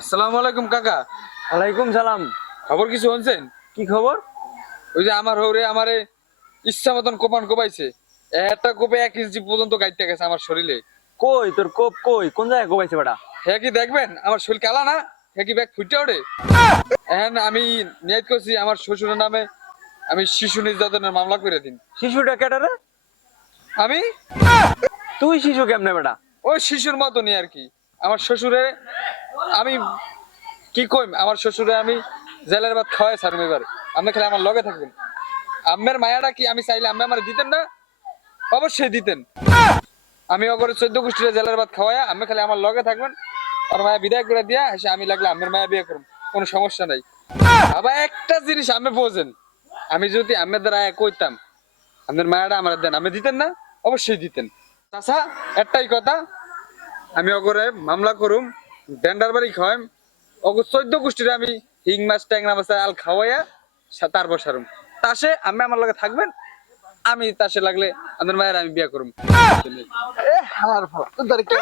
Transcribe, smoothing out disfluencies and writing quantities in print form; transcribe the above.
আসসালামু আলাইকুম কাকা। ওয়ালাইকুম সালাম। খবর কিছু শুনছেন? কি খবর? ওই যে আমার হৌরে আমারে ইচ্ছা মতন কোপান কোপাইছে। একটা কোপে 1 ইঞ্চি পর্যন্ত গাইতে গেছে আমার শরীরে। কই তোর কোপ কই? কোন জায়গায় কোপাইছে বেটা? হ্যাঁ কি দেখবেন আমার শরীর কালা না? হ্যাঁ কি ব্যাগ ফুটে ওঠে? এখন আমি নিয়ত করছি আমার শ্বশুরের নামে আমি শিশু নির্যাতনের মামলা করে দিন। শিশুটা কেটারে? আমি তুই শিশু কেমনে বেটা? ওই শিশুর মতনই আর কি। আমার শ্বশুরে আমি কি কইম, আমার শ্বশুরে আমি জেলের ভাত খাওয়াই ছাড়ুম এবার। আপনি খালি আমার লগে থাকবেন। আম্মের মায়াটা কি আমি চাইলে আম্মে আমার দিতেন না? অবশ্যই দিতেন। আমি অগরে 14 গোষ্ঠীর জেলের ভাত খাওয়ায়া আমি খালি আমার লগে থাকবেন। আর মায়া বিদায় করে দিয়া এসে আমি লাগলে আমের মায়া বিয়ে করুন, কোনো সমস্যা নাই। আবার একটা জিনিস আমি বোঝেন, আমি যদি আমের দ্বারা কইতাম আপনার মায়াটা আমার দেন, আমি দিতেন না? অবশ্যই দিতেন। চাচা একটাই কথা, আমি অগরে মামলা করুম, ডেন্ডার বাড়ি খাওয়াইম, অগর 14 গোষ্ঠীর আমি হিং মাছ ট্যাংরা মাছ আল খাওয়াইয়া তারপর সারুম। তাসে আমি আমার লগে থাকবেন, আমি তাসে লাগলে আপনার মায়ের আমি বিয়ে করুম। এ হালার ফালা তোর দ্বারা কি